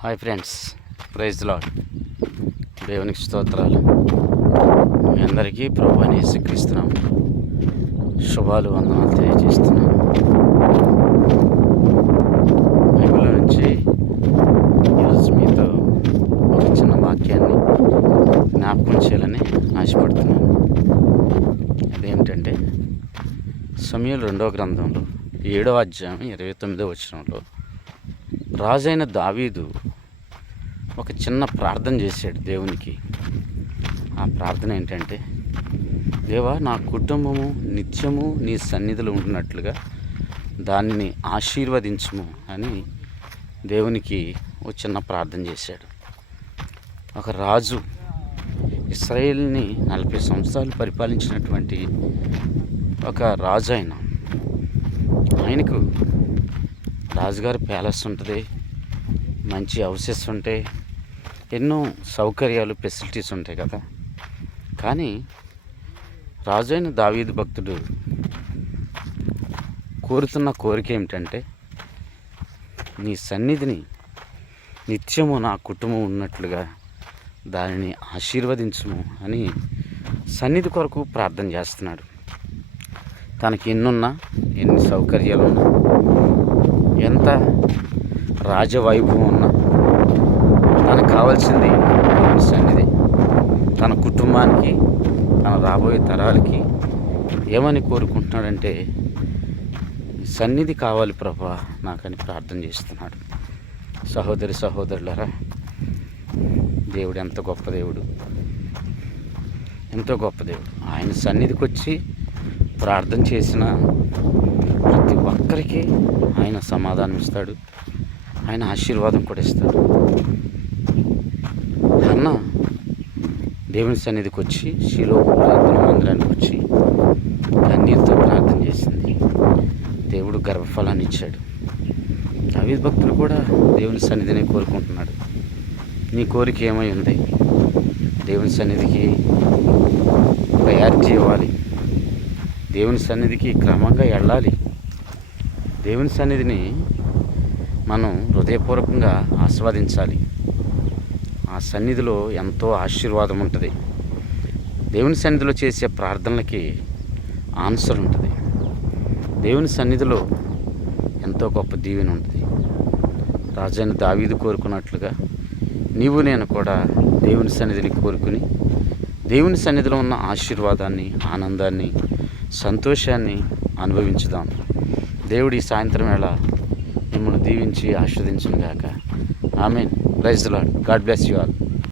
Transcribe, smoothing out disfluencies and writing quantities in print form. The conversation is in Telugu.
Hi friends, praise lord. దేవునికి స్తోత్రాలు. మీ అందరికీ ప్రభువైన యేసుక్రీస్తునామం శుభాలు, వందనాలు తెలియజేస్తున్నాను. బైబిల్ నుంచి ఈరోజు మీతో ఒక చిన్న వాక్యాన్ని జ్ఞాపకం చేయాలని ఆశపడుతున్నాను. అదేమిటంటే సమూయేలు 2వ గ్రంథంలో 7వ అధ్యాయం 29వ వచనంలో రాజైన దావీదు ఒక చిన్న ప్రార్థన చేశాడు దేవునికి. ఆ ప్రార్థన ఏంటంటే, దేవా, నా కుటుంబము నిత్యము నీ సన్నిధిలో ఉంటున్నట్లుగా దానిని ఆశీర్వదించుము అని దేవునికి ఒక చిన్న ప్రార్థన చేశాడు. ఒక రాజు ఇశ్రాయేలుని 40 సంవత్సరాలు పరిపాలించినటువంటి ఒక రాజు ఆయనకు రాజుగారి ప్యాలెస్ ఉంటుంది, మంచి హౌసెస్ ఉంటాయి, ఎన్నో సౌకర్యాలు, ఫెసిలిటీస్ ఉంటాయి కదా. కానీ రాజైన దావీదు భక్తుడు కోరుతున్న కోరిక ఏమిటంటే, నీ సన్నిధిని నిత్యము నా కుటుంబం ఉన్నట్లుగా దానిని ఆశీర్వదించుము అని సన్నిధి కొరకు ప్రార్థన చేస్తున్నాడు. తనకి ఎన్నున్నా, ఎన్ని సౌకర్యాలు ఉన్నా, ఎంత రాజవైభవం ఉన్నా, తనకు కావాల్సింది దేవుని సన్నిధి. తన కుటుంబానికి, తన రాబోయే తరాలకి ఏమని కోరుకుంటున్నాడంటే, సన్నిధి కావాలి ప్రభా నాకని ప్రార్థన చేస్తున్నాడు. సహోదరి సహోదరులారా, దేవుడు ఎంత గొప్ప దేవుడు, ఎంతో గొప్ప దేవుడు. ఆయన సన్నిధికి వచ్చి ప్రార్థన చేసిన ప్రతి ఒక్కరికి ఆయన సమాధానం ఇస్తాడు, ఆయన ఆశీర్వాదం కూడా ఇస్తాడు. అన్న దేవుని సన్నిధికి వచ్చి శిలో ప్రార్థన మందిరానికి వచ్చి కన్నీరుతో ప్రార్థన చేసింది. దేవుడు గర్భఫలాన్ని ఇచ్చాడు. దావీదు భక్తుడు కూడా దేవుని సన్నిధిని కోరుకుంటున్నాడు. నీ కోరిక ఏమై ఉంది? దేవుని సన్నిధికి ప్రయారిటీ ఇవ్వాలి, దేవుని సన్నిధికి క్రమంగా వెళ్ళాలి. దేవుని సన్నిధిని మనం హృదయపూర్వకంగా ఆస్వాదించాలి. ఆ సన్నిధిలో ఎంతో ఆశీర్వాదం ఉంటుంది. దేవుని సన్నిధిలో చేసే ప్రార్థనలకి ఆన్సర్ ఉంటుంది. దేవుని సన్నిధిలో ఎంతో గొప్ప దీవెన ఉంటుంది. రాజైన దావీదు కోరుకున్నట్లుగా నీవు నేను కూడా దేవుని సన్నిధిని కోరుకుని దేవుని సన్నిధిలో ఉన్న ఆశీర్వాదాన్ని, ఆనందాన్ని, సంతోషాన్ని అనుభవించుదాం. దేవుడి సాయంత్రం వేళ మిమ్మల్ని దీవించి ఆశీర్వదించును గాక. ఆమేన్. Praise the lord. God bless you all.